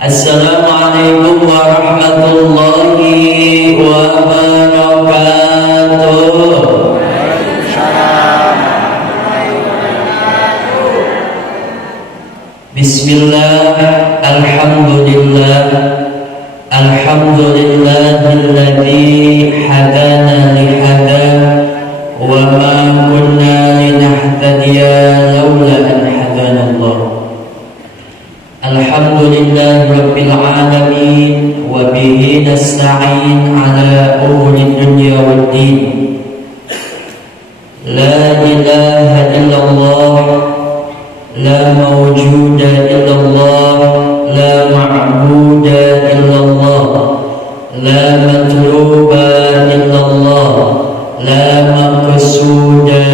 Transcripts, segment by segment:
Assalamualaikum warahmatullahi wabarakatuh. Bismillah, alhamdulillah, alhamdulillahilladzi hadana lihada wa ma kunna linahtadiya laula an hadanallah. Alhamdulillah rabbil alamin wa bihi nasta'in ala umuri dunya waddin. La ilaha illallah, la mawjuda illallah, la ma'buda illallah, la matluba illallah, la maqsuda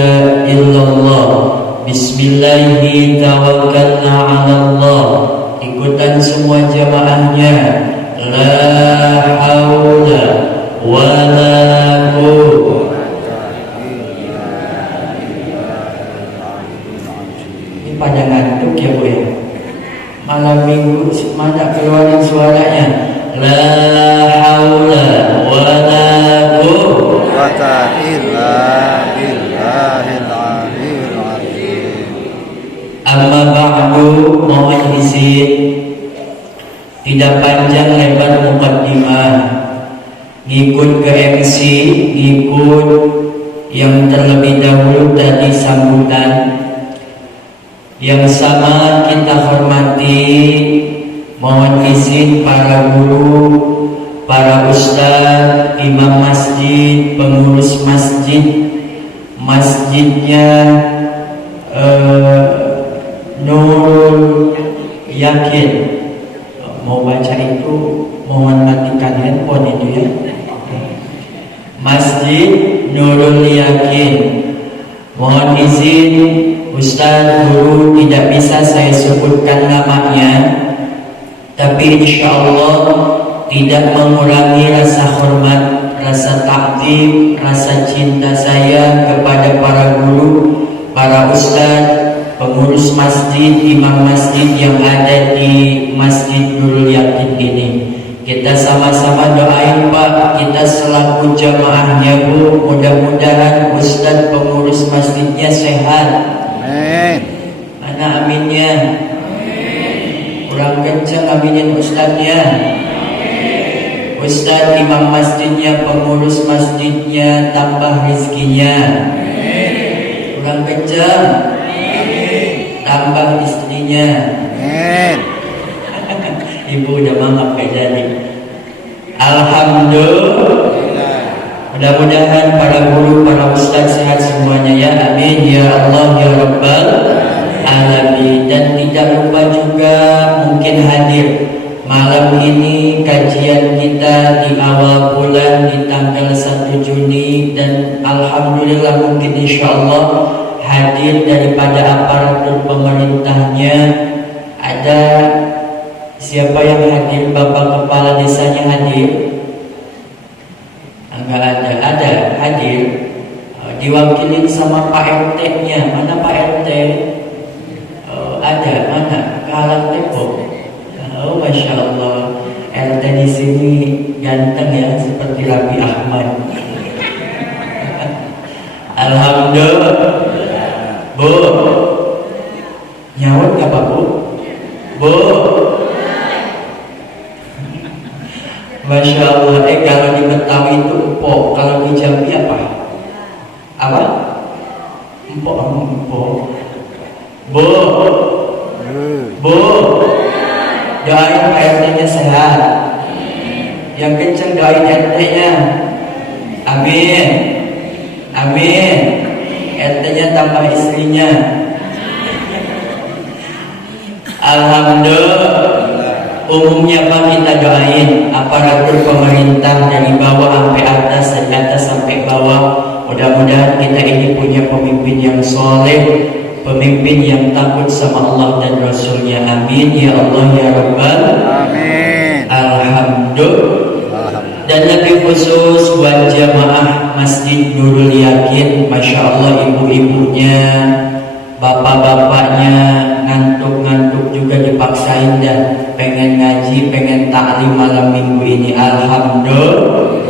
illallah. Bismillahi tawakkalna ala Allah. Ikutan semua jamaahnya. La haula wa la quwwata. Ini pada ngantuk ya Bu ya. Malam minggu mana keluarin suaranya. La haula wa la quwwata illa billahil aliyyil azim. Amma ba'du, mohon izin tidak panjang lebar mukaddimah, ngikut ke MC, ngikut yang terlebih dahulu tadi sambutan. Yang sama kita hormati, mohon izin para guru, para ustaz, imam masjid, pengurus masjid, masjidnya Nurul Yakin. Mau baca itu mohon matikan handphone itu ya. Masjid Nurul Yakin. Mohon izin Ustaz, guru tidak bisa saya sebutkan namanya, tapi insya Allah tidak mengurangi rasa hormat, rasa takdim, rasa cinta saya kepada para guru, para ustaz, pengurus masjid, imam masjid yang ada di Masjid Nurul Yakin ini. Kita sama-sama doain Pak, kita selaku jamaahnya Bu, mudah-mudahan ustaz pengurus masjidnya sehat. Amin. Mana aminnya? Amin. Kurang kencang aminin ustaznya. Amin. Ustaz imam masjidnya, pengurus masjidnya tambah rizkinya. Amin. Kurang kencang. Amin. Tambah istrinya. Amin. Ibu udah mangap kayak jadi. Alhamdulillah. Mudah-mudahan para guru, para ustaz sehat semuanya ya. Amin ya Allah ya Rabbal alamin. Dan tidak lupa juga mungkin hadir malam ini kajian kita di awal bulan di tanggal 1 Juni, dan alhamdulillah mungkin insyaallah hadir daripada aparatur pemerintahnya. Ada siapa yang hadir? Bapak kepala desanya hadir? Enggak ada hadir. Diwakilin sama Pak RT-nya. Mana Pak RT? Ada, mana? Kalang Tepok. Oh, Masya Allah. RT di sini ganteng ya, seperti Rabi Ahmad. Alhamdulillah. Bu, nyawut gak Pak Bu? Bu, Masya Allah. Kalau di Betawi itu empok, kalau di Jambi apa? Apa? Empok. Bu, doain RT-nya sehat. Yang kenceng doain RT-nya. Amin. Amin. RT-nya tambah istrinya. Alhamdulillah. Umumnya Pak kita doain aparatur pemerintah dari bawah sampai atas, dari atas sampai bawah. Mudah-mudahan kita ini punya pemimpin yang soleh, pemimpin yang takut sama Allah dan Rasulnya. Amin ya Allah ya Rabbal Amin. Alhamdulillah. Dan lebih khusus buat jamaah Masjid Nurul Yakin, Masya Allah ibu-ibunya, bapak-bapaknya ngantuk-ngantuk juga dipaksain dan pengen ngaji, pengen taklim malam minggu ini. Alhamdulillah.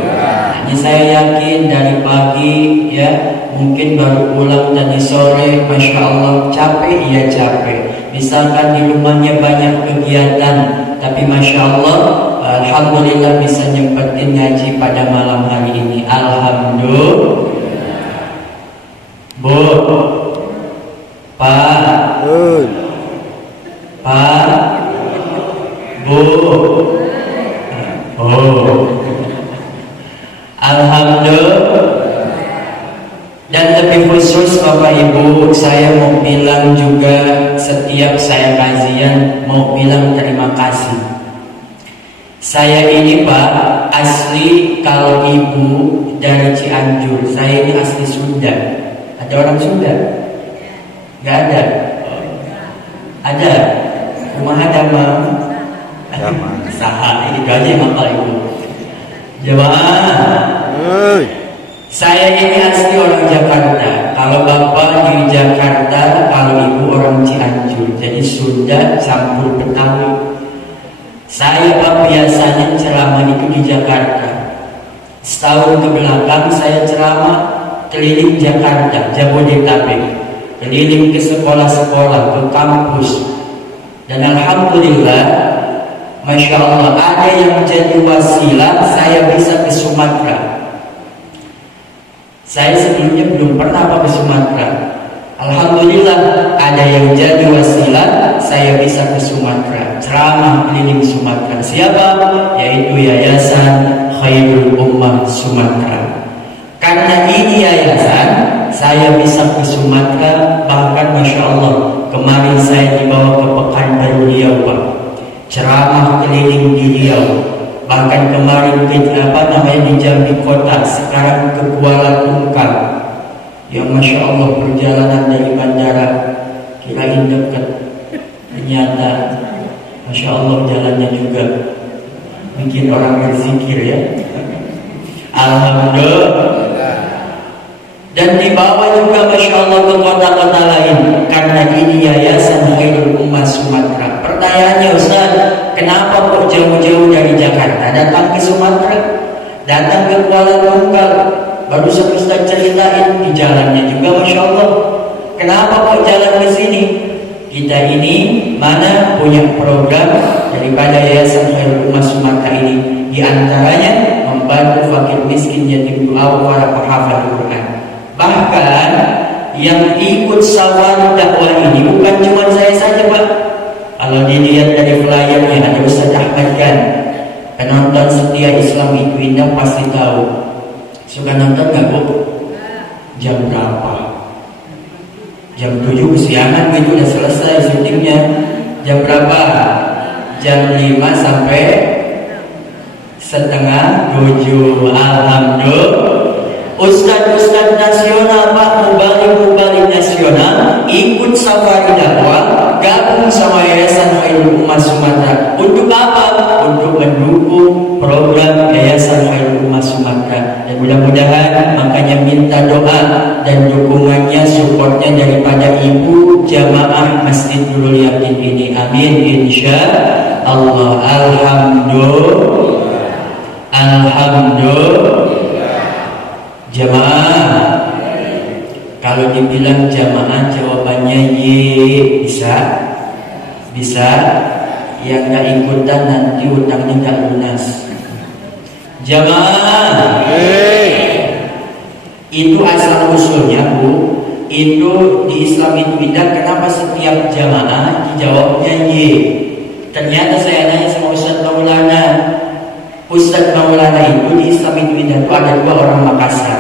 Hanya saya yakin dari pagi ya, mungkin baru pulang tadi sore, masya Allah capek ya capek. Misalkan di rumahnya banyak kegiatan, tapi masya Allah, alhamdulillah bisa nyempetin ngaji pada malam hari ini. Alhamdulillah. Bu, Pak, Pak, Bu, oh, alhamdulillah. Dan lebih khusus Bapak Ibu, saya mau bilang juga setiap saya kajian mau bilang terima kasih. Saya ini Pak asli, kalau Ibu dari Cianjur, saya ini asli Sunda. Ada orang Sunda? Gak ada? Ada? Rumah ada mam? Saha, ini aja yang hafal Ibu. Jemaah, saya ini asli orang Jakarta. Kalau Bapak di Jakarta, kalau Ibu orang Cianjur. Jadi Sunda campur Betawi. Saya Pak biasanya ceramah itu di Jakarta. Setahun ke belakang saya ceramah keliling Jakarta, Jabodetabek, keliling ke sekolah-sekolah, ke kampus. Dan alhamdulillah, masya Allah, ada yang jadi wasilah saya bisa ke Sumatera. Saya sebelumnya belum pernah ke Sumatera. Alhamdulillah, ada yang jadi wasilah saya bisa ke Sumatera, ceramah keliling Sumatera. Siapa? Yaitu Yayasan Khairul Ummah Sumatera. Karena ini yayasan, saya bisa ke Sumatera. Bahkan masya Allah, kemarin saya dibawa ke Pekanbaru Riau Pak, ceramah keliling di Riau. Bahkan kemarin di di Jambi Kota, sekarang ke Kuala Tungkal. Ya masya Allah, perjalanan dari bandara kirain dekat, ternyata masya Allah jalannya juga bikin orang berzikir ya. Alhamdulillah. Dan dibawa juga masya Allah ke kota-kota lain. Karena ini Yayasan Khairul Ummah Sumatera. Pertanyaannya Ustaz, kenapa kok jauh-jauh dari Jakarta datang ke Sumatera, datang ke Kuala Tungkal? Baru Ustaz ceritain di jalannya juga masya Allah. Kenapa kok jalan ke sini? Kita ini mana punya program daripada Yayasan Khairul Ummah Sumatera ini, di antaranya membantu fakir miskin, yatim duafa, para penghafal Quran. Bahkan yang ikut safari dakwah ini bukan cuma saya saja Pak. Kalau dilihat dari flyernya ada Ustaz Ahmad Gan. Penonton setia Islam itu Indah pasti tahu. Suka nonton nggak Bu? Jam berapa? Jam 7 kesiangan gitu udah selesai syutingnya. Jam berapa? Jam 5 sampai setengah 7. Alhamdulillah. Ustadz nasional Pak, mubalik nasional ikut safari dakwah, gabung sama Yayasan Khairul Ummah Sumatera. Untuk apa? Untuk mendukung program Yayasan Khairul Ummah Sumatera. Dan mudah-mudahan makanya minta doa dan dukungannya, supportnya daripada Ibu Jamaah Masjid Nurul Yakin ini. Amin insya Allah. Alhamdulillah. Jamaah, kalau dibilang jamaah jawabannya ye, bisa. Yang nggak ikutan nanti utangnya nggak lunas. Jamaah, itu asal usulnya Bu. Itu di Islam itu Indah. Kenapa setiap jamaah dijawabnya ye? Ternyata saya nanya sama Ustaz Maulana. Ustaz Maulana itu di Islam itu Indah itu ada 2 orang Makassar.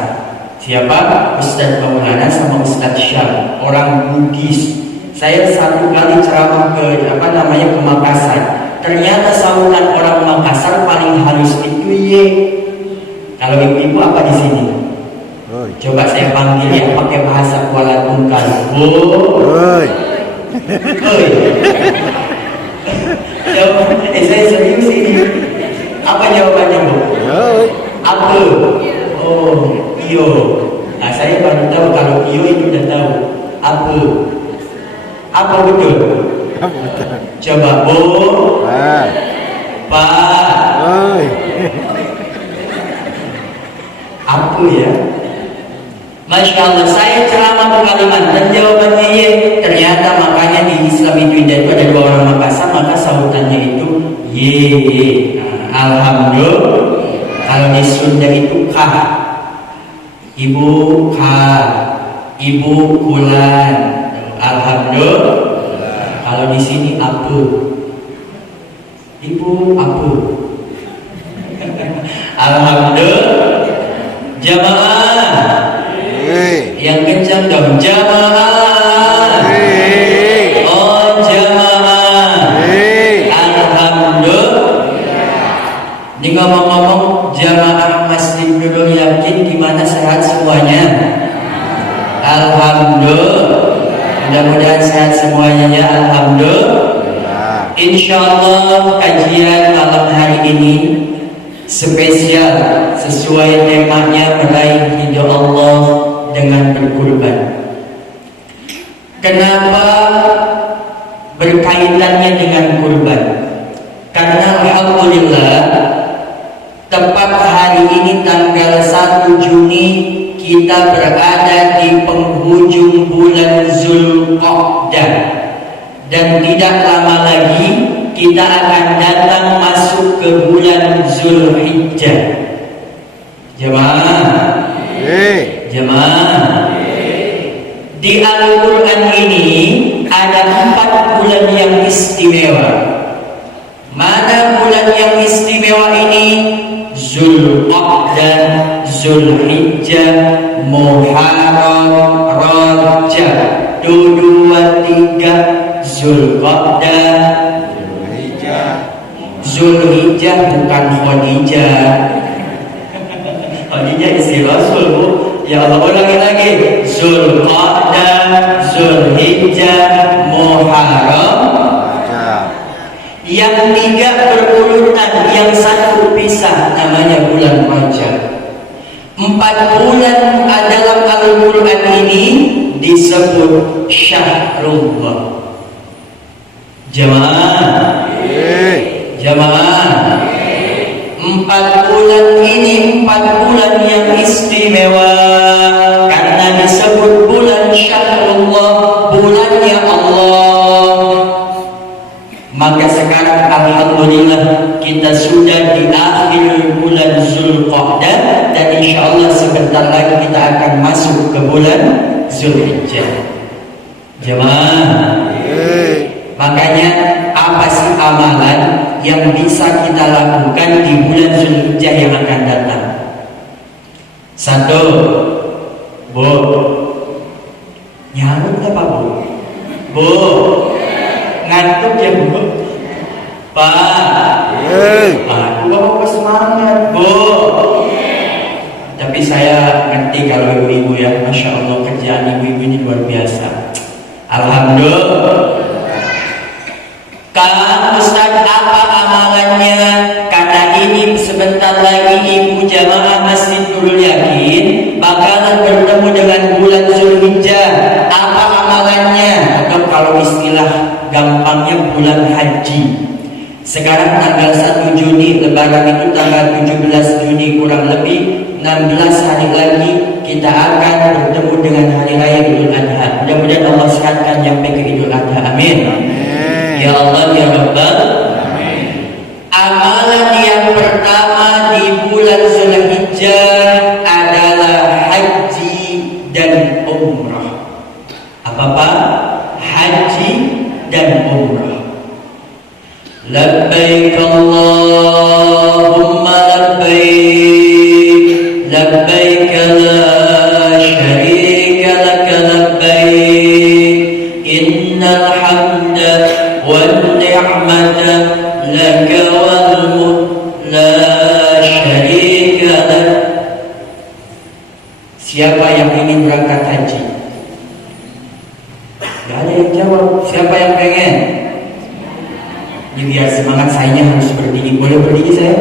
Siapa? Ustaz Maulana sama Ustaz Syam, orang Bugis. Saya satu kali ceramah ke ke Makassar. Ternyata sahutan orang Makassar paling halus itu ye. Kalau ibu-ibu apa di sini? Coba saya panggil ya pakai bahasa Kuala Tungkal. Oi. Saya serius ini. Apa jawabannya Bu? Apa? Oh, iyo. Nah saya baru tahu kalau iyo itu udah tahu. Apa? Apa betul? Coba Bu, Pak, apa ya? Masya Allah, saya ceramah ke Kalimantan, jawabannya ya. Ternyata makanya di Islam itu ada dua orang Makassar, maka sautannya itu ye. Alhamdulillah. Kalau di Sunda itu kah, ibu kah, ibu bulan. Alhamdulillah. Kalau di sini apa, ibu apa. Alhamdulillah. Jamaah yang kencang dong, jamaah. Oh jamaah. Alhamdulillah. Ini ngomong-ngomong jamaah Masjid Nurul Yakin gimana, sehat semuanya? Alhamdulillah. Mudah-mudahan sehat semuanya ya. Alhamdulillah. Insya Allah kajian malam hari ini spesial sesuai temanya meraih ridho Allah dengan berkurban. Kenapa berkaitannya dengan kurban? Karena alhamdulillah tepat hari ini tanggal 1 Juni kita berada di penghujung bulan Zulqa'dah, dan tidak lama lagi kita akan datang masuk ke bulan Zulhijjah. Jemaah, jemaah, di Al-Quran ini ada 4 bulan yang istimewa. Mana bulan yang istimewa ini? Zulqa'dah, Zulhijjah, Muharram, Rajab. 2, 3 Zulqa'dah, Zulhijjah bukan Khadijah. Khadijah istri Rasul Bu. Ya Allah, ulangi lagi. Zulqa'dah, Zulhijjah, Muharram. Yang 3 berurutan, yang 1 pisah, namanya bulan Rajab. 4 bulan dalam Al-Quran ini disebut Syahrullah. Jamaah, jamaah, 4 bulan ini 4 bulan yang istimewa karena disebut bulan Syahrullah, bulannya Allah. Maka sekarang alhamdulillah kita sudah di akhir bulan Zulqa'dah, dan insya Allah sebentar lagi kita akan masuk ke bulan Zulhijjah. Jemaah, makanya apa sih amalan yang bisa kita lakukan di bulan Zulhijjah yang akan datang? 1, Bu, nyarut apa Bu? Bu, ngantuk ya Bu? Pak, aku mau semangat Bu. Tapi saya ngerti kalau ibu-ibu ya, Masya Allah kerjaan ibu-ibu ini luar biasa. Alhamdulillah. Kang Ustaz, apa amalannya? Karena ini sebentar lagi ibu jamaah Masjid Nurul Yakin bakalan bertemu dengan bulan Zulhijjah. Apa amalannya? Atau kalau istilah gampangnya bulan haji. Sekarang tanggal 1 Juni, lebaran itu tanggal 17 Juni, kurang lebih 16 hari lagi kita akan bertemu dengan hari raya Idul Adha. Mudah-mudahan Allah sehatkan sampai ke Idul Adha. Amin. Ya Allah ya Rabbal. Amalan yang pertama di bulan Zulhijjah adalah haji dan umrah. Apa Pak? Haji dan umrah. Labbaik Allahumma labbaik, labbaik la syarika laka labbaik, innal hamda wan ni'mata laka wal mulk la syarika lak. Siapa yang ingin berangkat haji? Gak ada yang jawab. Siapa yang pengen? Ini biar semangat sayanya harus berdiri. Boleh berdiri saya?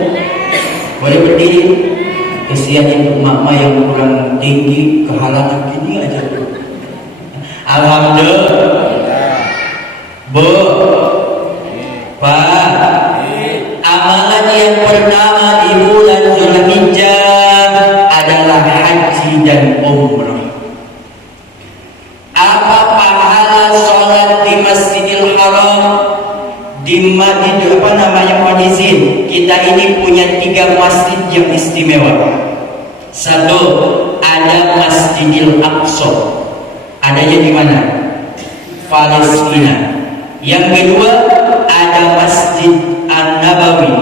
Boleh berdiri? Kesian untuk mama yang kurang tinggi, kehalangan gini aja. Alhamdulillah. Bu, di Madinah kita ini punya 3 masjid yang istimewa. Satu, ada Masjidil Aqsa. Adanya di mana? Palestina. Yang kedua, ada Masjid An-Nabawi.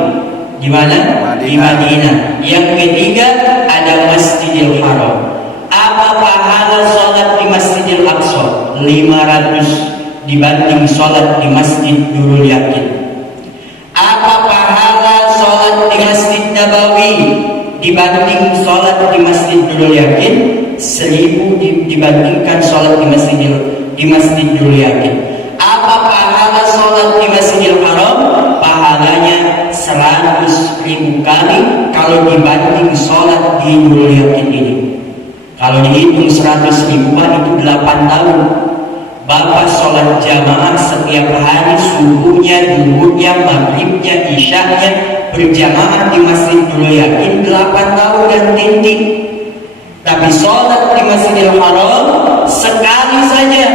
Di mana? Di Madinah. Yang ketiga, ada Masjidil Haram. Apa pahala sholat di Masjidil Aqsa? 500 dibanding sholat di Masjid Nurul Yakin. Apa pahala sholat di Masjid Nabawi dibanding sholat di Masjid Nurul Yakin? 1000 dibandingkan sholat di Masjid Nurul Yakin. Apa pahala sholat di Masjidil Haram? Pahalanya 100.000 kali kalau dibanding sholat di Nurul Yakin ini. Kalau dihitung 100.000 itu 8 tahun. Bapak sholat jamaah setiap hari, subuhnya, duhurnya, maghribnya, isyaknya berjamaah di Masjid Nurul Yakin 8 tahun dan tinting. Tapi sholat di Masjidil Haram sekali saja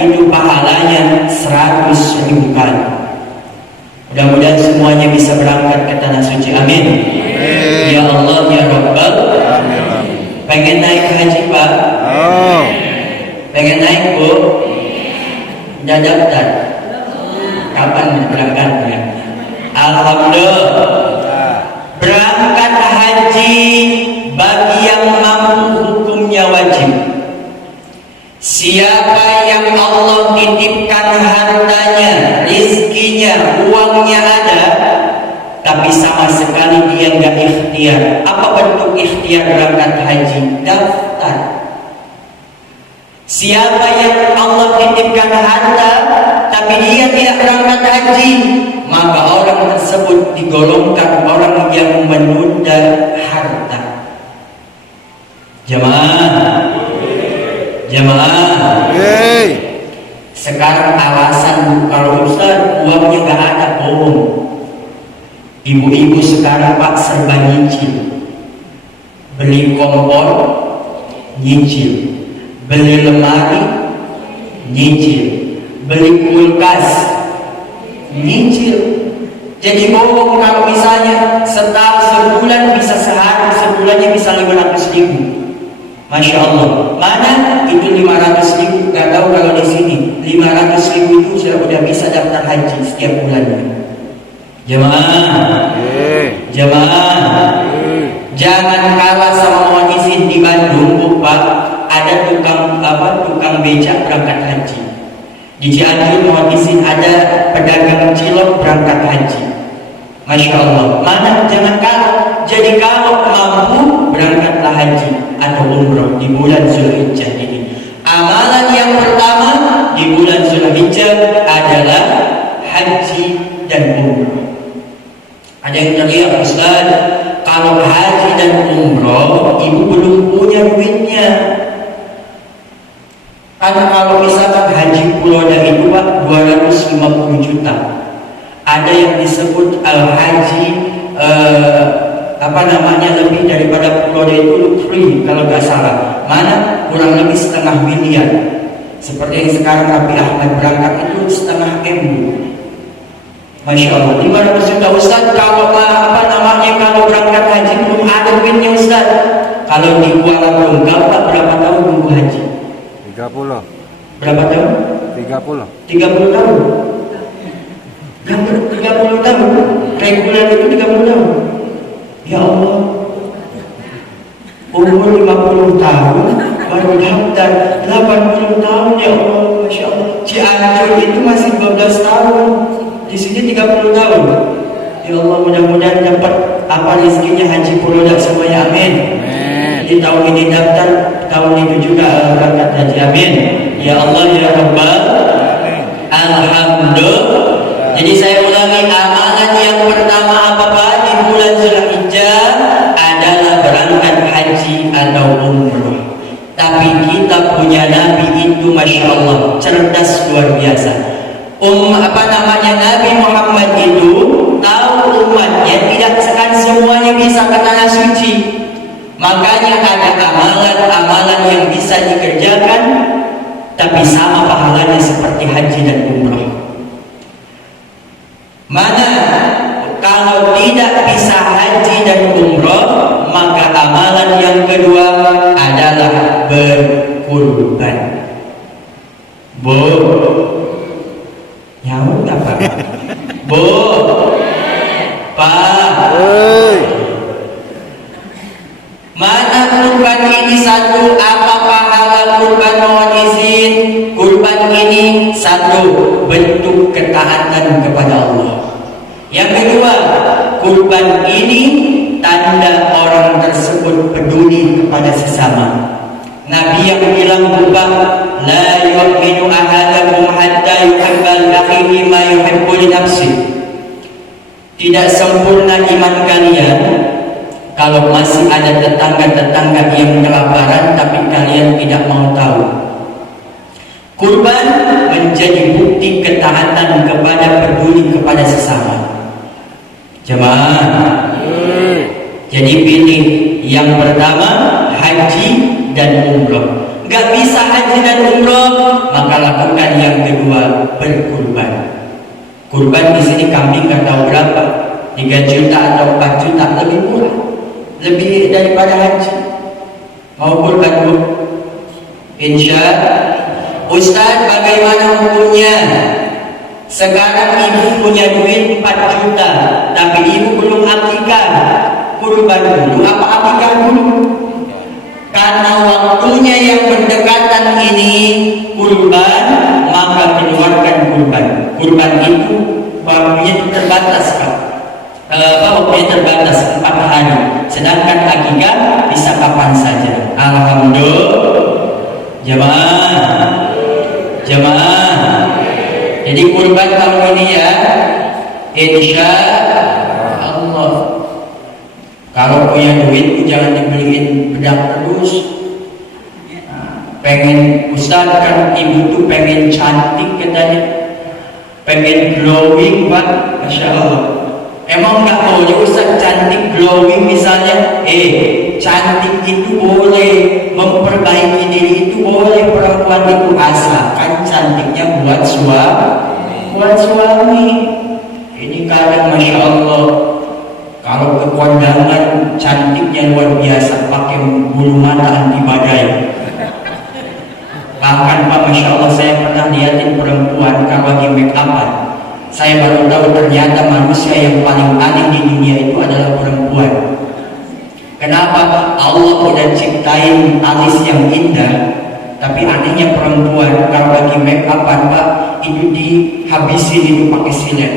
itu pahalanya 100.000 kali. Mudah-mudahan semuanya bisa berangkat ke tanah suci. Amin. Ya Allah ya Rabbal. Pengen naik haji Pak? Pengen naik Bu? Udah daftar? Kapan berangkatnya? Alhamdulillah. Berangkat haji bagi yang mampu hukumnya wajib. Siapa yang Allah titipkan hartanya, rizkinya, uangnya ada, tapi sama sekali dia nggak ikhtiar. Apa bentuk ikhtiar berangkat haji? Daftar. Siapa yang Allah titipkan harta, tapi dia tidak berangkat haji, maka orang tersebut digolongkan orang yang menunda harta. Jemaah. Sekarang alasan kalau Ustaz uangnya nggak ada, bohong. Ibu-ibu sekarang Pak serba nyicil. Beli kompor nyicil, beli lemari nyicil, beli kulkas nyicil. Jadi bohong kalau misalnya sebulan bisa sehari, sebulannya bisa 500.000. Masya Allah. Mana itu 500.000? Gak tahu kalau di sini 500.000 itu sudah bisa daftar haji setiap bulannya. Jemaah, jangan kalah sama muhaddisin di Bandung, Pak. Ada tukang becak berangkat haji. Di Cianjur muhaddisin ada pedagang cilok berangkat haji. Masya Allah. Mana jangan kalah. Jadi kalau mampu berangkatlah haji atau umroh di bulan Zulhijjah ini. Amalan yang pertama di bulan Zulhijjah adalah haji dan umroh. Ada yang teriak, Ustaz, kalau haji dan umroh ibu belum punya duitnya. Karena kalau misalkan haji puloda itu Pak 250 juta. Ada yang disebut haji lebih daripada puloda itu free kalau nggak salah. Mana kurang lebih 0,5 miliar. Seperti yang sekarang Raffi Ahmad berangkat itu 0,5 M. Masya Allah. 500 juta Ustaz. Kalau kalau berangkat haji belum ada duitnya Ustaz. Kalau di Kuala Lumpur Pak berapa tahun nunggu haji? 30. Berapa tahun? 30. 30 tahun. 30 tahun. Reguler itu 30 tahun. Ya Allah. Umur 50 tahun baru daftar 80 tahun. Ya Allah, Masya Allah. Cianjur itu masih 12 tahun. Di sini 30 tahun. Ya Allah, mudah-mudahan dapat rezekinya haji puloda semuanya. Amin. Di tahun ini daftar, tahun itu juga berangkat haji. Amin. Ya Allah ya Rabbal. Alhamdulillah. Jadi saya ulangi, amalan yang pertama apa Pak di bulan Zulhijjah adalah berangkat haji atau umroh. Tapi kita punya Nabi itu Masya Allah cerdas luar biasa. Nabi Muhammad itu tahu umatnya tidak semuanya bisa ke tanah suci. Makanya ada amalan-amalan yang bisa dikerjakan tapi sama pahalanya seperti haji dan umrah. Nyaut nggak Pak? Bu, Pak, mana kurban ini satu? Apa pahala kurban? Mohon izin. Kurban ini satu, bentuk ketaatan kepada Allah. Yang kedua, kurban ini tanda orang tersebut peduli kepada sesama. Nabi yang bilang bukan la yu'minu ahadakum hatta yuhibbal akhihi ma yuhibbu li nafsihi. Tidak sempurna iman kalian kalau masih ada tetangga-tetangga yang kelaparan tapi kalian tidak mau tahu. Kurban menjadi bukti ketaatan kepada peduli kepada sesama. Jemaah, jadi pilih yang pertama haji dan umroh. Gak bisa haji dan umroh, maka lakukan yang kedua, berkurban. Kurban di sini kambing gak tahu berapa, 3 juta atau 4 juta, lebih murah, lebih daripada haji. Mau kurban Bu? Insya Ustaz, bagaimana hukumnya? Sekarang ibu punya duit 4 juta, tapi ibu belum akikah. Kurban dulu apa akikah dulu? Karena waktunya yang berdekatan ini kurban, maka keluarkan kurban. Kurban itu waktunya terbatas Pak. Waktunya terbatas 4 hari. Sedangkan akikah bisa kapan saja. Alhamdulillah. Jemaah. Jadi kurban tahun ini ya, insya Allah. Kalau punya duit jangan dibeliin bedak terus. Pengen Ustaz, kan ibu tuh pengen cantik katanya, pengen glowing Pak, Masya Allah. Emang nggak boleh Ustaz cantik glowing misalnya? Cantik itu boleh, memperbaiki diri itu boleh, perempuan itu asalkan cantiknya buat suami. Ini kadang Masya Allah, kalau ke kondangan cantiknya luar biasa, pakai bulu mata anti badai. Bahkan Pak, Masya Allah, saya pernah lihatin perempuan kalau lagi make up-an, saya baru tahu ternyata manusia yang paling aneh di dunia itu adalah perempuan. Kenapa? Allah udah ciptain alis yang indah, tapi anehnya perempuan kalau lagi make up-an Pak, itu dihabisin itu pakai silet,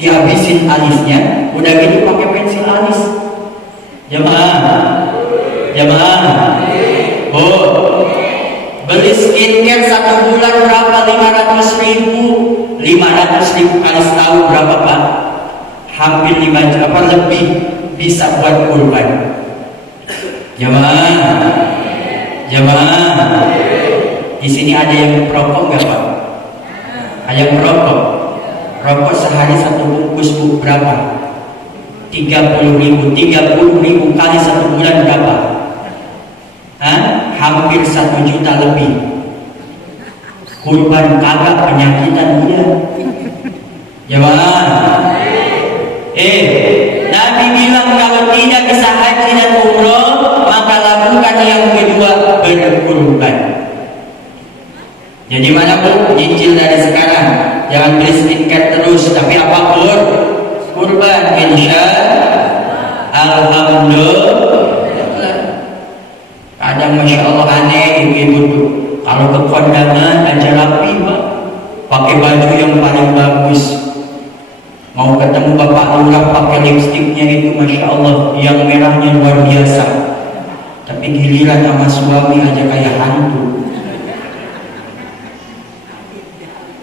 dihabisin alisnya, udah gitu pakai pensil alis. Jemaah, beli skincare 1 bulan berapa? 500 ribu. 500 ribu kali setahun berapa Pak? Hampir 5 juta, apa lebih, bisa buat kurban. Jemaah. Di sini ada yang merokok nggak Pak? Ada yang merokok? Rokok sehari 1 bungkus Bu, berapa? 30 ribu. 30 ribu kali 1 bulan berapa? Hampir 1 juta lebih. Kurban kagak, penyakitan dia. Jemaah. Nabi bilang kalau tidak bisa haji dan umroh, maka lakukan yang kedua, berkurban. Jadi mana Bu? Cicil dari sekarang. Jangan beli skincare terus, tapi apapun kurban, insya Alhamdulillah. Kadang Masya Allah aneh ibu-ibu tuh, kalau ke kondangan aja rapi Pak, pakai baju yang paling bagus. Mau ketemu Bapak Lurah pakai lipstiknya itu Masya Allah, yang merahnya luar biasa. Tapi giliran sama suami aja kayak hantu.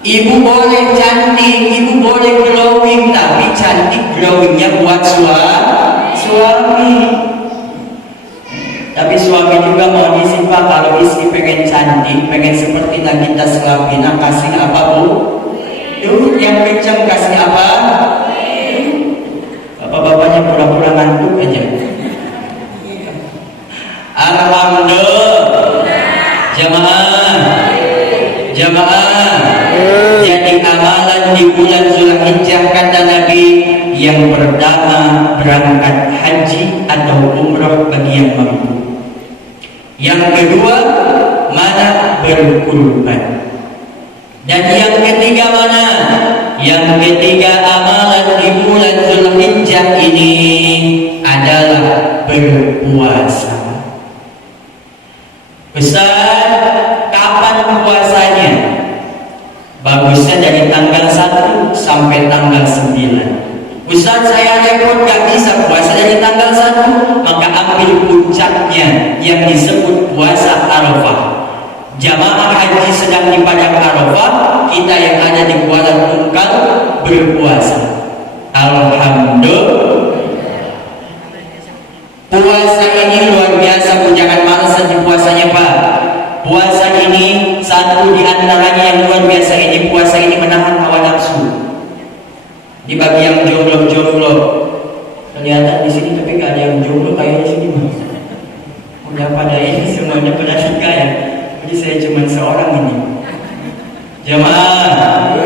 Ibu boleh cantik, ibu boleh glowing, tapi cantik glowingnya buat suami. Tapi suami juga mau diisi Pak, kalau istri pengen cantik, pengen seperti Nagita Slavina, kasih apa Bu? Duit yang kencang, kasih apa? Bapak-bapaknya pura-pura ngantuk aja. Alhamdulillah. Jamaah. Jadi amalan di bulan Zulhijjah kata Nabi, yang pertama berangkat haji atau umrah bagi yang mampu. Yang kedua mana? Berkurban. Dan yang ketiga mana? Ustaz, saya repot gak bisa puasa dari tanggal 1. Maka ambil puncaknya yang disebut puasa Arafah. Jamaah haji sedang di padang Arafah, kita yang ada di Kuala Tungkal berpuasa. Alhamdulillah. Puasa ini luar biasa, jangan malas di puasanya Pak. Puasa ini satu di antaranya yang luar biasa, ini puasa ini menahan hawa nafsu. Di bagi yang jomblo-jomblo, kelihatan di sini tapi gak ada yang jomblo kayak di sini Mas. Udah pada ini semuanya pada nikah ya. Jadi saya cuma seorang ini. Jamaah,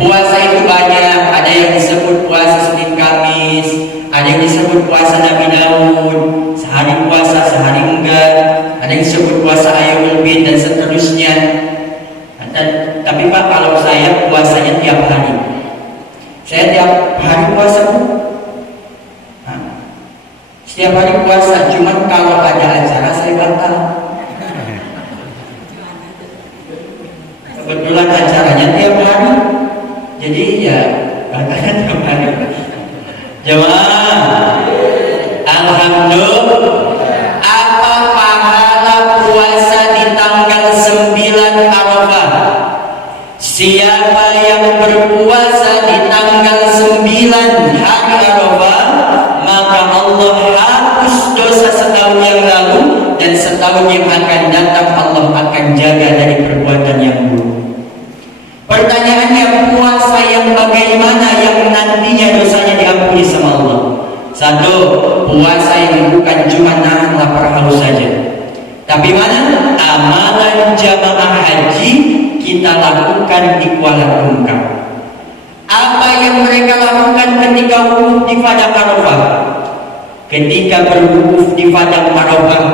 puasa itu banyak. Ada yang disebut puasa Senin Kamis, ada yang disebut puasa Nabi Daud, sehari puasa sehari enggak. Ada yang disebut puasa Ayyamul Bid dan seterusnya. Tapi Pak, kalau saya puasanya tiap hari. Saya tiap hari puasa Bu. Setiap hari puasa, cuman kalau ada acara saya batal. Kebetulan acaranya tiap hari, jadi ya batalnya tiap hari. Jemaah, alhamdulillah. Apa pahala puasa di tanggal 9 Arafah? Siapa yang berpuasa di tanggal 9 hari Arafah, maka Allah hapus dosa setahun yang lalu, dan setahun yang akan datang Allah akan jaga dari perbuatan yang buruk. Pertanyaannya, puasa yang bagaimana yang nantinya dosanya diampuni sama Allah? Satu, puasa yang bukan cuma nahan lapar haus saja, tapi mana amalan jamaah haji kita lakukan di Kuala Tungkal. Apa yang mereka lakukan ketika wukuf di padang Arafah? Ketika berwukuf di padang Arafah,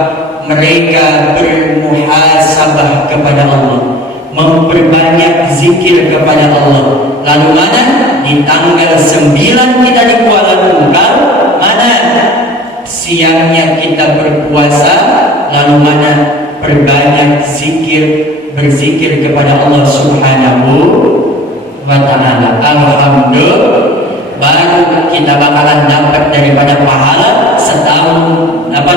mereka bermuhasabah kepada Allah, memperbanyak zikir kepada Allah. Lalu mana? Di tanggal 9 kita di Kuala Tungkal, mana? Siangnya kita berpuasa, lalu mana? Perbanyak zikir, berzikir kepada Allah Subhanahu wa ta'ala. Alhamdulillah, baru kita bakalan dapat daripada pahala setahun,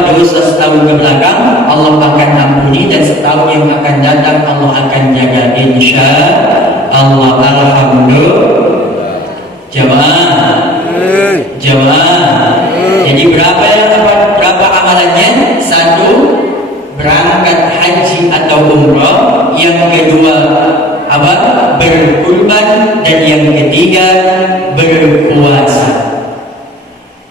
dosa setahun ke belakang Allah akan ampuni, dan setahun yang akan datang Allah akan jaga insya Allah. Alhamdulillah. Jamaah, jadi berapa amalannya? Satu, berangkat haji atau umrah. Yang kedua, berkurban. Dan yang ketiga, berpuasa.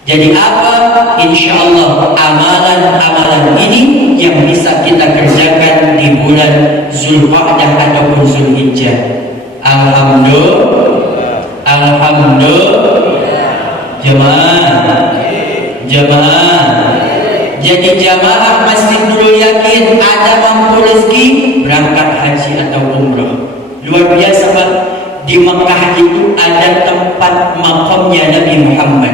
Jadi apa? Insya Allah amalan-amalan ini yang bisa kita kerjakan di bulan Zulqa'dah ataupun Zulhijjah. Alhamdulillah. Jemaah. Jadi jamaah Masjid Nurul Yakin ada mampu rezeki berangkat haji atau umrah. Luar biasa Pak. Di Mekah itu ada tempat makamnya Nabi Muhammad.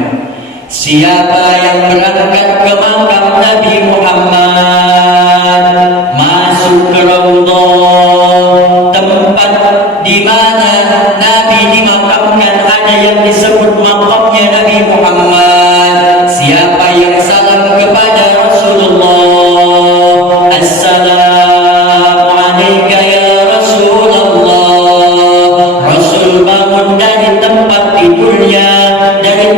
Siapa yang berangkat ke makam Nabi Muhammad, masuk ke Raudhah, tempat di mana Nabi dimakamkan, ada yang disebut makamnya Nabi Muhammad. Siapa yang salam kepada Rasulullah, assalamu alayka ya Rasulullah, Rasul bangun dari tempat tidurnya, dari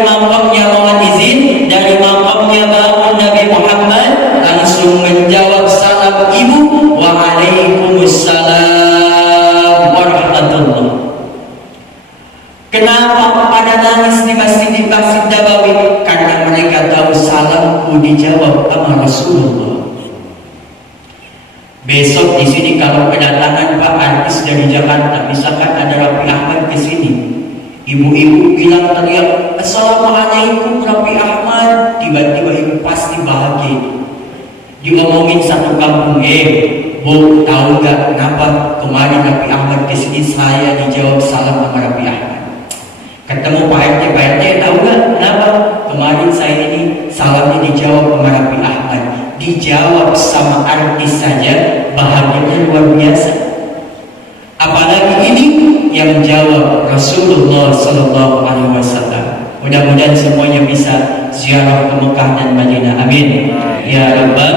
makamnya, mohon izin, dari makamnya bangun Nabi Muhammad, langsung menjawab salam ibu, waalaikumsalam warahmatullah. Kenapa pada nangis di Masjid Nabawi? Karena mereka tahu salamku dijawab sama Rasulullah. Besok di sini kalau kedatangan Pak artis dari Jakarta, misalkan ada Raffi Ahmad ke sini, ibu-ibu bilang teriak, assalamualaikum Raffi Ahmad, tiba-tiba ibu pasti bahagia. Diomongin satu kampung, Bu, tahu nggak kenapa kemarin Raffi Ahmad ke sini saya dijawab salam sama Raffi Ahmad? Ketemu Pak RT, tahu nggak kenapa kemarin saya ini salamnya dijawab sama Raffi Ahmad? Dijawab sama artis saja bahagianya luar biasa. Apalagi ini yang jawab Rasulullah Sallallahu Alaihi Wasallam. Mudah-mudahan semuanya bisa ziarah ke Mekah dan Madinah. Amin. Ya Rabbal.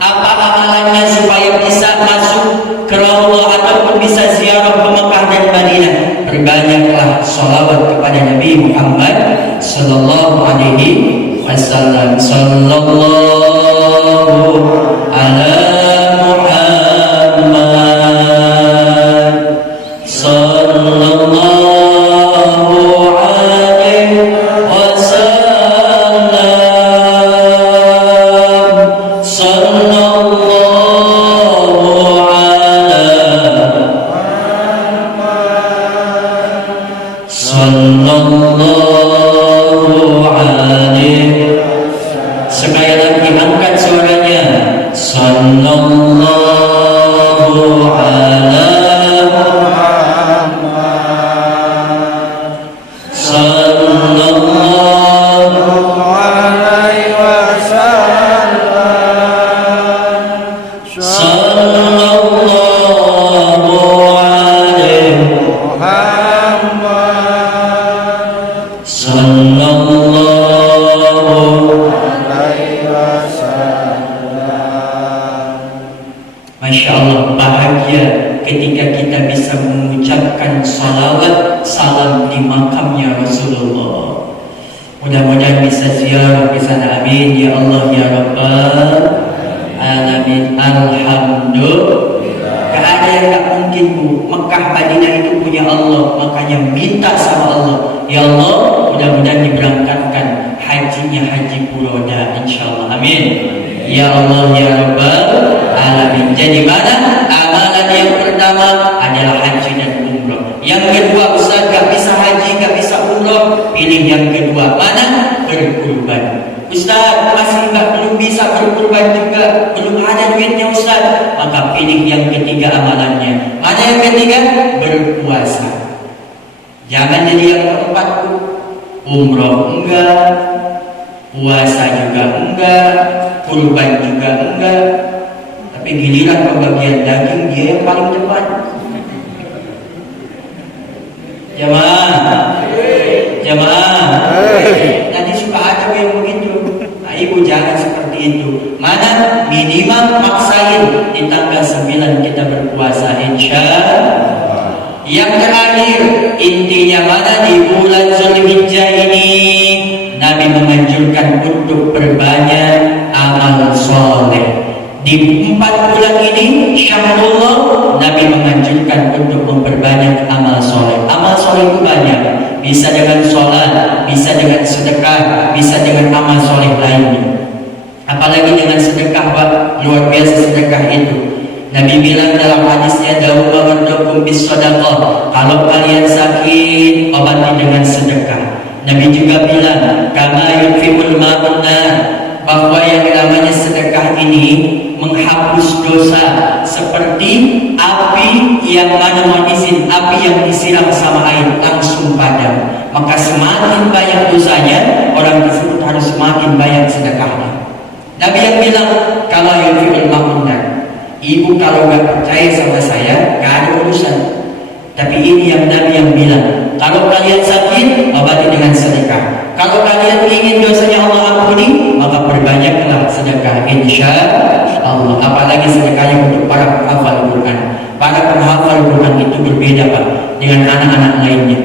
Apa amalannya supaya bisa masuk ke Rasulullah ataupun bisa ziarah ke Mekah dan Madinah? Berbanyaklah sholawat kepada Nabi Muhammad Sallallahu Alaihi Wasallam. Sallallahu ala Muhammad. Sallallahu alaihi wasallam. Sallallahu ala Sallallahu alaihi. Sekali lagi angkat suaranya. Sallallahu ala Sallallahu alaihi wasallam. Sallallahu alaihi Muhammad Sallallahu. alaihi wasallam. Masya Allah, bahagia ketika kita bisa mengucapkan salawat salam di makamnya Rasulullah. Mudah-mudahan bisa ziarah di sana. Amin ya Allah ya Rabbal alamin. Alhamdulillah. Gak ada yang tak mungkin Bu. Mekah Madinah itu punya Allah, makanya minta sama Allah, ya Allah mudah-mudahan diberangkatkan hajinya Haji Puroda insyaallah. Amin. Ya Allah ya Rabbal alamin. Jadi mana amalan yang pertama adalah haji dan umrah. Yang kedua, Ustaz gak bisa haji, gak bisa umrah, pilih yang kedua. Mana? Berkurban. Ustaz masih belum bisa berkurban juga, belum ada duitnya Ustaz, maka pilih yang ketiga amalannya. Mana yang ketiga? Berpuasa. Jangan jadi yang keempat Bu. Umrah enggak, puasa juga enggak, kurban juga enggak, tapi giliran pembagian daging dia yang paling depan. Jamaah, nanti suka ada yang begitu. Nah, ibu jangan seperti itu. Mana minimal maksain di tanggal 9 kita berpuasa insya Allah. Yang terakhir, intinya mana di bulan Zulhijjah ini Nabi menganjurkan untuk berbanyak amal soleh. Di 4 bulan ini Syahrullah, Nabi menganjurkan untuk memperbanyak amal soleh. Amal soleh itu banyak, bisa dengan sholat, bisa dengan sedekah, bisa dengan amal soleh lainnya. Apalagi dengan sedekah Pak, luar biasa sedekah itu. Nabi bilang dalam hadisnya, "Dawu mardakum bis shadaqah." Kalau kalian sakit, obati dengan sedekah. Nabi juga bilang, "Kama yunfiqul ma'un nar." Bahwa yang namanya sedekah ini menghapus dosa seperti api yang mana manisin, api yang disiram sama air langsung padam. Maka semakin banyak dosanya, orang tersebut harus semakin banyak sedekahnya. Nabi yang bilang, "Kama yunfiqul ma'un nar." Ibu kalau gak percaya sama saya, gak ada urusan. Tapi ini yang Nabi yang bilang, kalau kalian sakit, obati dengan sedekah. Kalau kalian ingin dosanya Allah ampuni, maka perbanyaklah sedekah insya Allah. Apalagi sedekahnya untuk para penghafal Quran. Para penghafal Quran itu berbeda Pak dengan anak-anak lainnya.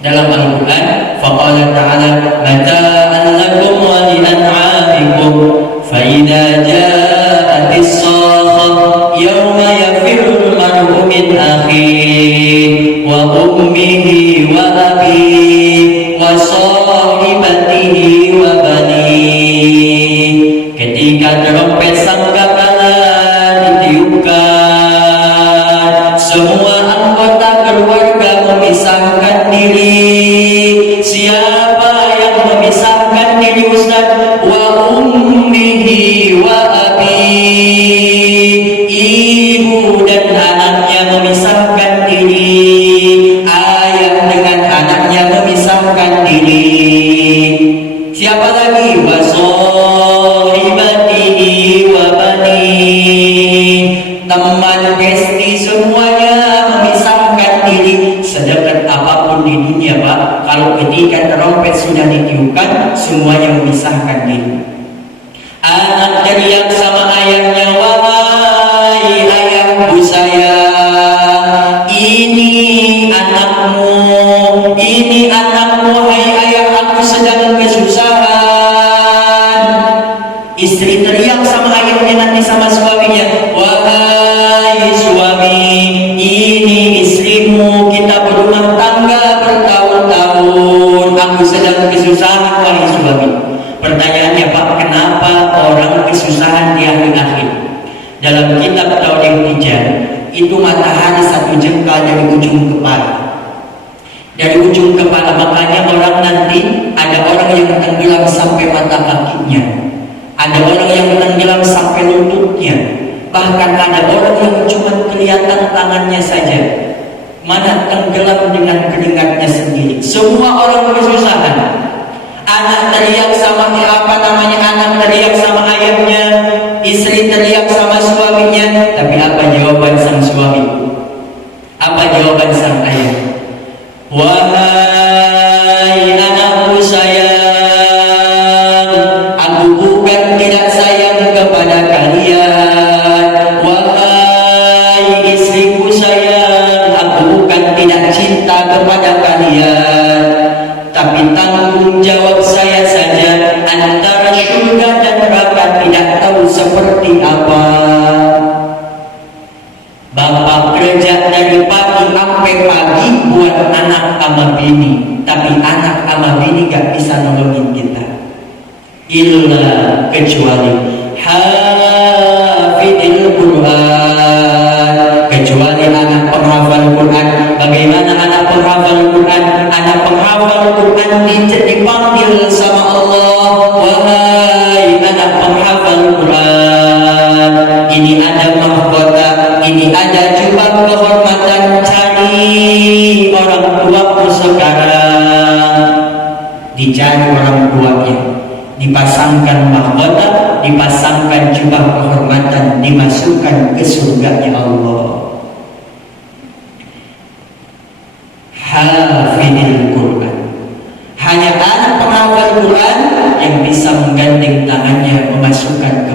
Dalam Al-Quran, faqala ta'ala mata'an lakum wa li'an'amikum fa idza ja'atis sakhah yawma yafirul mar'u min akhihi wa ummihi wa abihi wa sahibatihi wa banihi. Ketika trompet sangkakala ditiupkan, semua anggota keluarga memisahkan diri. Siapa yang memisahkan diri Ustaz? Wa ummihi wa abihi. Ibu dan anaknya memisahkan diri. Ayah dengan anaknya memisahkan diri. Siapa lagi? Wa sahibatihi wa banihi. Teman besti semuanya memisahkan diri. Kalau ketika trompet sudah ditiupkan, semuanya memisahkan diri. Anak teriak sama ayahnya, wahai ayahku sayang, ini anakmu, hai ayah, aku sedang kesusahan. Istri teriak sama ayahnya, nanti sama suaminya, wahai suami, ini istrimu, kita berumah tangga bertahun-tahun, aku sedang kesusahan wahai suami. Pertanyaannya, Pak, kenapa orang kesusahan di akhir-akhir? Dalam kitab Taurih Tijan, itu matahari satu jengkal dari ujung kepala. Dari ujung kepala, makanya orang nanti, ada orang yang tenggelam sampai mata kakinya, ada orang yang tenggelam sampai lututnya, bahkan ada orang yang cuma kelihatan tangannya saja, mana tenggelam dengan keringatnya sendiri. Semua orang kesusahan. Anak teriak sama anak teriak sama ayahnya, istri teriak sama suaminya, tapi apa jawaban sang suami? Apa jawaban sang ayah? Wahai anakku sayang, aku bukan tidak sayang kepada kalian. Wahai istriku sayang, aku bukan tidak cinta kepada kalian, tapi tanggung jawab saya saja, antara surga dan neraka tidak tahu seperti apa. Bapak kerja dari pagi sampai pagi buat anak sama bini, tapi anak sama bini gak bisa nolongin kita. Illa kecuali hafidil Quran, kecuali anak penghafal Quran. Bagaimana anak penghafal Quran? Anak penghafal Quran dipanggil sama Allah, wahai anak penghafal Quran, ini ada mahkota, ini ada jubah kehormatan, cari orang tuaku sekarang. Dicari orang tuanya, dipasangkan mahkota, dipasangkan jubah kehormatan, dimasukkan ke surganya Allah. Hafidil Quran, hanya anak penghafal Quran yang bisa menggandeng tangannya memasukkan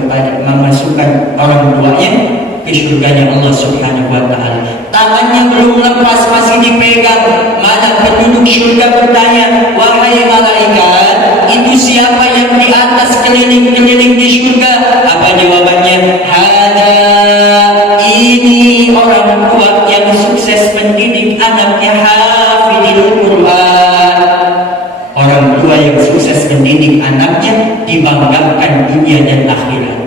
orang tuanya ke surganya Allah Subhanahu wa Ta'ala. Tangannya belum lepas, masih dipegang. Mana penduduk surga bertanya, wahai malaikat, itu siapa yang di atas keliling-keliling di surga? Apa jawabannya? Hada, ini orang tua yang sukses mendidik anaknya hafidil Quran. Orang tua yang sukses mendidik anaknya dibanggakan dunia dan akhirat.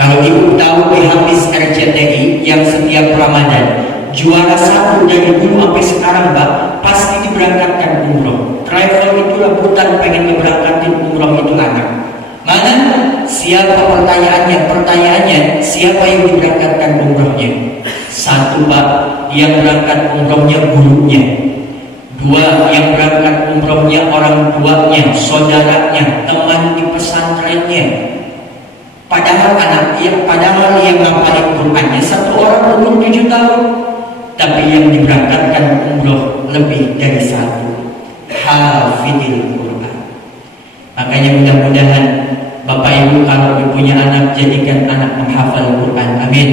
Kalau ibu tahu di Hafiz RCTI yang setiap Ramadan juara satu dari dulu sampai sekarang, Pak, pasti diberangkatkan umroh. Travel itu rebutan pengen diberangkatin umroh itu anak. Mana? Siapa pertanyaannya? Pertanyaannya, siapa yang diberangkatkan umrohnya? Satu, Pak, yang berangkat umrohnya gurunya. Dua, yang berangkat umrohnya orang tuanya, saudaranya, teman di pesantrennya. Padahal yang ngapalin Qurannya satu orang umur 7 tahun, tapi yang diberangkatkan umroh lebih dari satu. Hafidil Quran. Makanya mudah-mudahan Bapak Ibu kalau punya anak, jadikan anak menghafal Quran. Amin.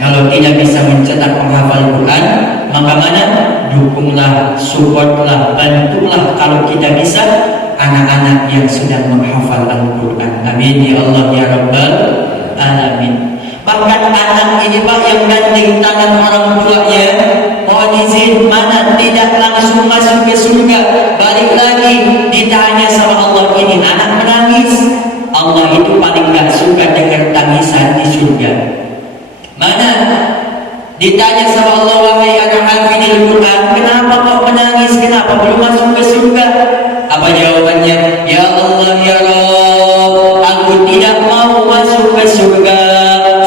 Kalau tidak bisa mencetak penghafal Quran, maka mana? Dukunglah, supportlah, bantulah kalau kita bisa anak-anak yang sedang menghafal Al-Quran. Amin ya Allah ya Rabbal Alamin. Bahkan anak ini, Pak, yang gandeng tangan orang tuanya, mohon izin, mana tidak langsung masuk ke surga, balik lagi ditanya sama Allah, ini anak menangis. Allah itu paling gak suka dengar tangisan di surga. Mana? Ditanya sama Allah, wahai anak hafidil Quran, kenapa kau menangis? Kenapa belum masuk ke surga? Apa jawabannya? Ya Allah ya Rabb, aku tidak mau masuk ke surga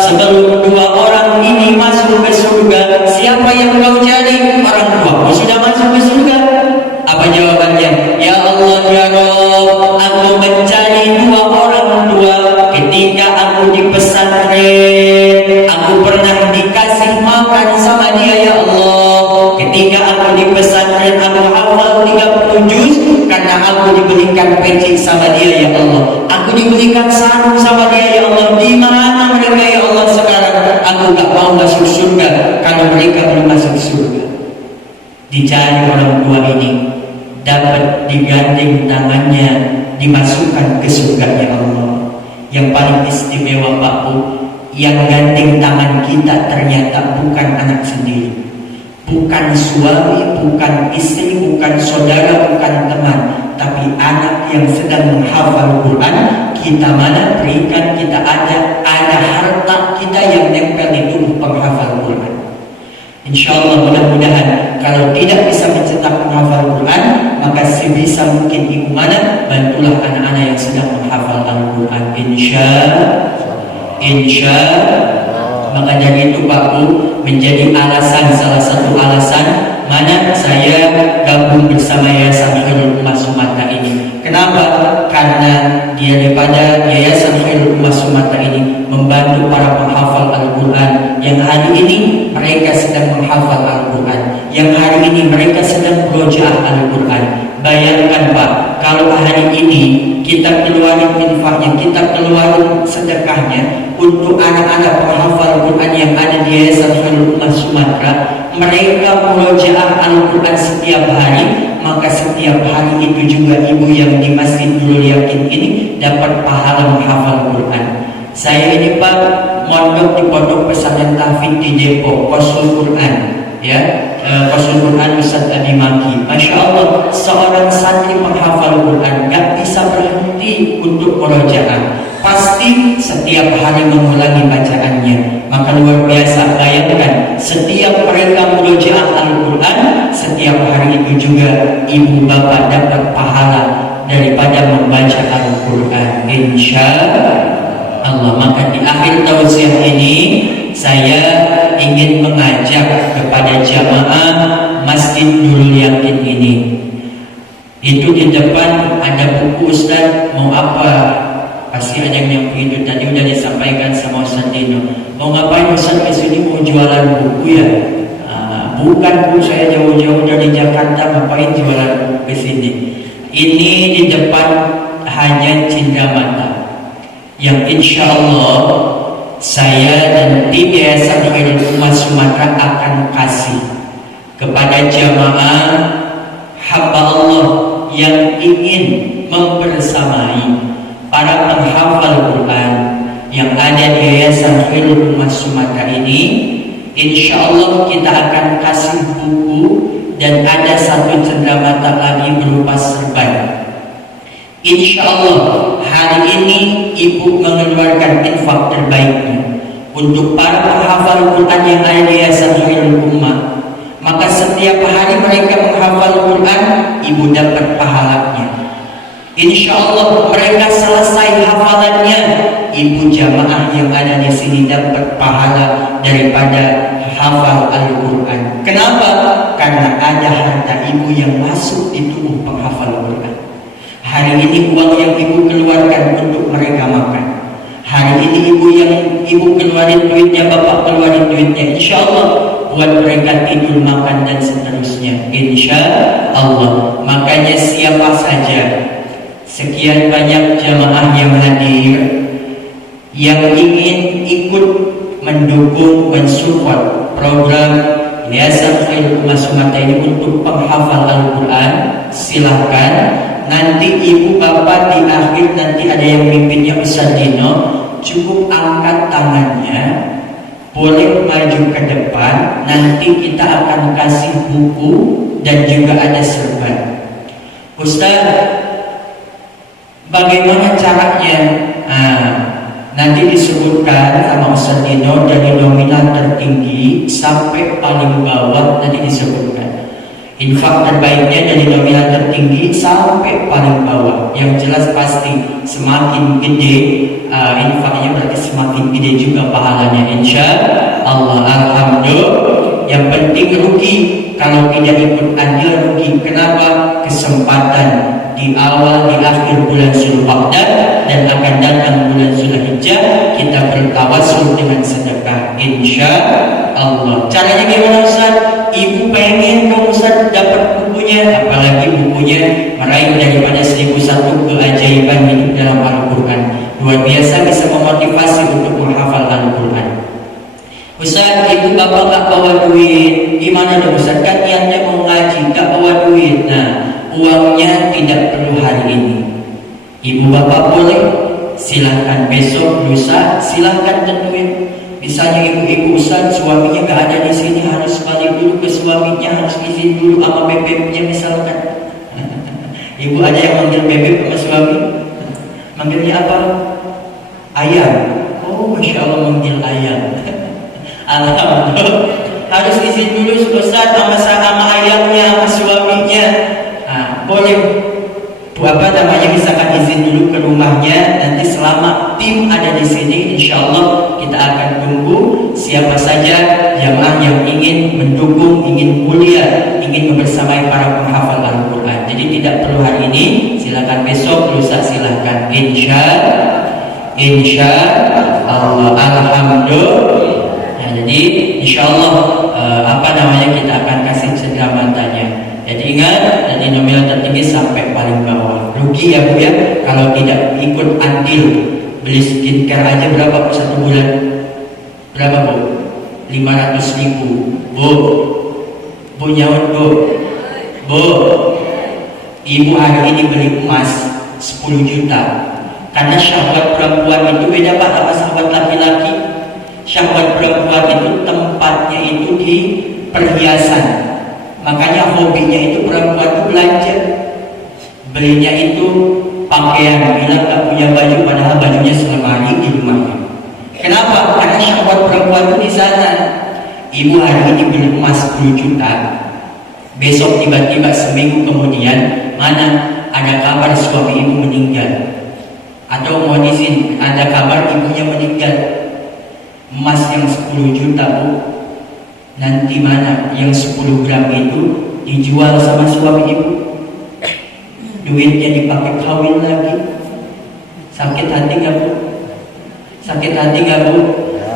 sebelum dua orang ini masuk ke surga. Siapa yang kau cari? Orang tuaku sudah masuk ke surga. Apa jawabannya? Ya Allah ya Rabb, aku mencari dua orang tua ketika aku di pesantren. Aku pernah dikasih makan sama dia ya Allah. Ketika aku di pesantren, aku hafal karena aku diberikan peci sama dia ya Allah, aku diberikan sarung sama dia ya Allah. Di mana mereka ya Allah sekarang? Aku gak mau masuk surga kalau mereka belum masuk surga. Dicari orang tua ini, dapat digandeng tangannya, dimasukkan ke surga ya Allah. Yang paling istimewa Pak Bu, yang gandeng tangan kita ternyata bukan anak sendiri, bukan suami, bukan istri, bukan saudara, bukan teman, tapi anak yang sedang menghafal Quran. Kita mana berikan, kita ada harta kita yang nempel di tubuh penghafal Quran. Insya Allah mudah-mudahan kalau tidak bisa mencetak penghafal Quran, maka sebisa mungkin ibu mana bantulah anak-anak yang sedang menghafal Al-Quran. Insya maka dari itu Pak Bu menjadi alasan, salah satu alasan mana saya gabung bersama Yayasan Khairul Ummah Sumatera ini. Kenapa? Karena daripada Yayasan Khairul Ummah Sumatera ini membantu para penghafal Al-Quran yang hari ini mereka sedang menghafal Al-Quran, yang hari ini mereka sedang murojaah Al-Quran. Bayangkan Pak, kalau hari ini kita keluarin infaknya, kita keluarin sedekahnya untuk anak-anak penghafal Quran yang ada di Yayasan Khairul Ummah Sumatera, mereka murojaah Al-Quran setiap hari, maka setiap hari itu juga ibu yang di Masjid Nurul Yakin ini dapat pahala menghafal Quran. Saya ini Pak mondok di Pondok Pesantren Tahfidz di Depok, Qasul Quran, ya, Qasul Quran Ustaz Adi Maki. Masya Allah, seorang santri penghafal Quran gak bisa berhenti untuk murojaah. Pasti setiap hari mengulangi bacaannya. Maka luar biasa, bayangkan setiap mereka murojaah Al-Quran, setiap hari itu juga ibu bapak dapat pahala daripada membaca Al-Quran. Insya Allah. Maka di akhir tausiah ini saya ingin mengajak kepada jamaah Masjid Nurul Yakin ini. Itu di depan ada buku Ustaz, mau apa? Pasti ada yang itu tadi udah disampaikan sama Ustaz Dino. Mau ngapain Ustaz ke sini? Mau jualan buku ya? Bukan Bu, saya jauh-jauh dari Jakarta, ngapain jualan buku ke sini? Ini di depan hanya Cindamata, yang insya Allah saya dan tim Yayasan Khairul Ummah Sumatera akan kasih kepada jamaah hamba Allah yang ingin membersamai para penghafal Quran yang ada di Yayasan Khairul Ummah Sumatera ini. Insya Allah kita akan kasih buku dan ada satu cenderamata lagi berupa serban. Insya Allah hari ini ibu mengeluarkan infak terbaiknya untuk para penghafal Quran yang ada di Yayasan Khairul Ummah. Maka setiap hari mereka menghafal Quran, ibu dapat pahalanya. Insya Allah mereka selesai hafalannya, ibu jamaah yang ada di sini dapat pahala daripada hafal Al-Quran. Kenapa? Karena ada harta ibu yang masuk di tubuh penghafal Quran. Hari ini uang yang ibu keluarkan untuk mereka makan. Hari ini ibu keluarin duitnya, bapak keluarin duitnya. Insya Allah buat mereka tidur, makan dan seterusnya. Insya Allah. Makanya siapa saja, sekian banyak jamaah yang hadir yang ingin ikut mendukung, mensupport program Yayasan Khairul Ummah Sumatera ini untuk penghafal Al-Quran, silakan. Nanti ibu bapak di akhir nanti ada yang mimpinnya Ustaz Dino, cukup angkat tangannya, boleh maju ke depan. Nanti kita akan kasih buku dan juga ada serban. Ustaz, bagaimana caranya? Nanti disebutkan sama Ustaz Dino dari nominal tertinggi sampai paling bawah nanti disebutkan. Infak terbaiknya dari nominal tertinggi sampai paling bawah. Yang jelas pasti semakin gede infaknya berarti semakin gede juga pahalanya. Insya Allah. Alhamdulillah. Yang penting rugi kalau tidak ikut andil rugi. Kenapa? Kesempatan di awal di akhir bulan Zulqa'dah dan akan datang bulan Zulhijjah kita bertawasul dengan sedekah. Insya Allah. Caranya gimana Ustaz? Ibu pengen dong Ustaz dapat bukunya, apalagi bukunya meraih daripada satu keajaiban hidup dalam Al-Quran. Luar biasa bisa memotivasi untuk menghafal Al-Quran. Ustaz, ibu bapak gak bawa duit, gimana dong Ustaz? Kan niatnya mau ngaji, gak bawa duit. Nah, uangnya tidak perlu hari ini. Ibu bapak boleh, silahkan besok, lusa, silahkan tentuin. Misalnya ibu-ibu Ustaz, suaminya gak ada di sini, harus balik dulu ke suaminya, harus izin dulu sama bebeknya misalkan. Ibu ada yang manggil bebek sama suami? Manggilnya apa? Ayam. Oh, Masya Allah, manggil ayam. Alhamdulillah. Harus izin dulu Ustaz sama ayamnya, sama suaminya. Nah, boleh. Apa namanya, misalkan izin dulu ke rumahnya. Nanti selama tim ada di sini, insya Allah kita akan tunggu siapa saja jamaah yang ingin mendukung, ingin mulia, ingin membersamai para penghafal Al-Quran. Jadi tidak perlu hari ini, silakan besok, lusa silakan. Insya Allah. Alhamdulillah. Nah, jadi insya Allah kita akan kasih sedramatanya. Jadi ingat, dari nominal tertinggi sampai paling bawah. Rugi ya Bu ya, kalau tidak ikut andil. Beli skincare aja berapa satu bulan? Berapa Bu? 500.000. Bu nyaut Bu. Ibu hari ini beli emas 10 juta. Karena syahwat perempuan itu beda Pak sama syahwat laki-laki. Syahwat perempuan itu tempatnya itu di perhiasan. Makanya hobinya itu perempuan itu belanja. Belinya itu pakaian, bilang gak punya baju padahal bajunya selemari di rumahnya. Kenapa? Karena syahwat perempuan itu di sana. Ibu hari ini beli emas 10 juta. Besok tiba-tiba seminggu kemudian, mana ada kabar suami ibu meninggal. Atau mohon izin, ada kabar ibunya meninggal. Emas yang 10 juta Bu, nanti mana yang 10 gram itu dijual sama suami ibu, duitnya dipakai kawin lagi. Sakit hati gak Bu? Sakit hati gak Bu?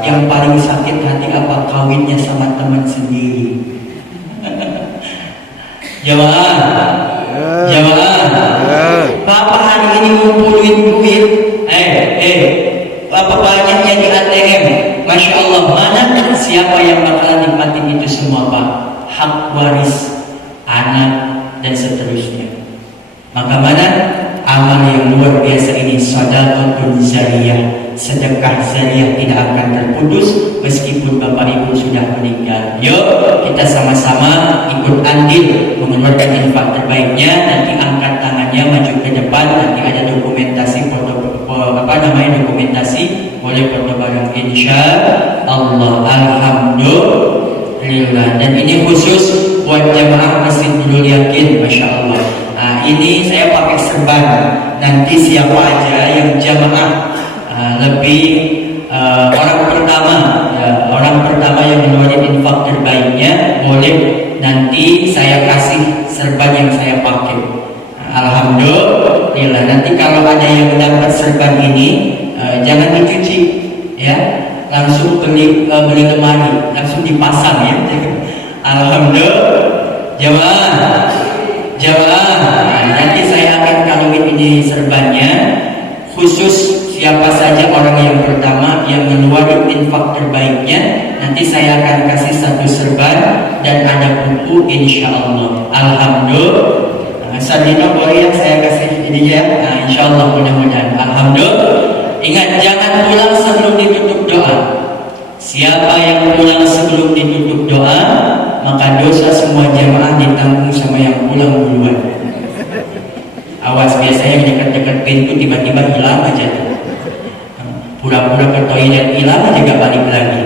Yang paling sakit hati apa? Kawinnya sama teman sendiri. Jamaah Papa hari ini ngumpulin duit, Papa banyaknya di ATM. Masya Allah, mana siapa yang bakalan nikmatin itu semua Pak? Hak waris anak dan seterusnya. Maka mana amal yang luar biasa ini, sedekahun zariyah, sedekah zariyah tidak akan terputus meskipun bapak ibu sudah meninggal. Yuk kita sama-sama ikut andil mengeluarkan infak terbaiknya. Nanti angkat tangannya maju ke depan, nanti ada dokumentasi dokumentasi boleh foto bareng insya Allah. Alhamdulillah. Dan ini khusus buat jamaah Masjid Nurul Yakin, Masya Allah. Nah, ini saya pakai serban. Nanti siapa aja yang jamaah orang pertama yang mengeluarkan infak terbaiknya, boleh nanti saya kasih serban yang saya pakai. Alhamdulillah. Nanti kalau ada yang dapat serban ini, jangan dicuci ya, langsung beli lemari, langsung dipasang ya. Alhamdulillah. Jamaah, nanti saya akan kalungin ini serbannya. Khusus siapa saja orang yang pertama yang mengeluarkan infak terbaiknya, nanti saya akan kasih satu serban dan ada buku insya Allah. Alhamdulillah. Sadino boleh ya saya kasih ini ya. Nah, insya Allah mudah-mudahan. Alhamdulillah. Ingat, jangan pulang sebelum ditutup doa. Siapa yang pulang sebelum ditutup doa, maka dosa semua jamaah ditanggung sama yang pulang duluan. Awas, biasanya dekat-dekat pintu tiba-tiba hilang aja tuh. Pura-pura ke toilet hilang aja gak balik lagi.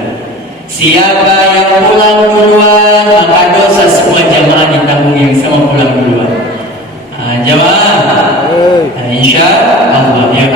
Siapa yang pulang duluan, maka dosa semua jamaah ditanggung yang sama pulang duluan. Jamaah, insya Allah ya.